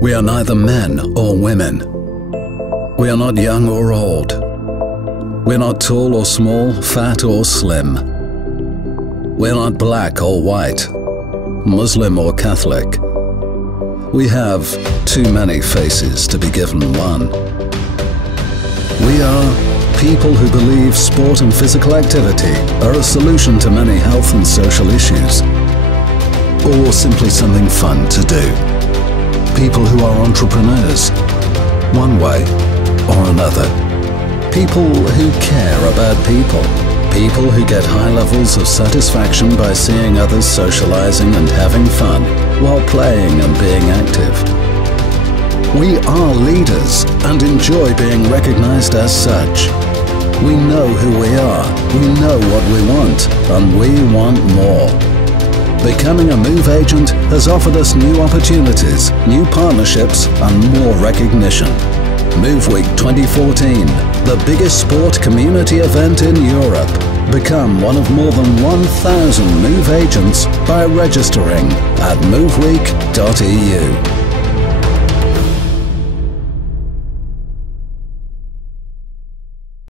We are neither men or women. We are not young or old. We're not tall or small, fat or slim. We're not black or white, Muslim or Catholic. We have too many faces to be given one. We are people who believe sport and physical activity are a solution to many health and social issues, or simply something fun to do. People who are entrepreneurs, one way or another. People who care about people. People who get high levels of satisfaction by seeing others socializing and having fun while playing and being active. We are leaders and enjoy being recognized as such. We know who we are, we know what we want, and we want more. Becoming a Move agent has offered us new opportunities, new partnerships, and more recognition. Move Week 2014, the biggest sport community event in Europe. Become one of more than 1,000 Move agents by registering at moveweek.eu.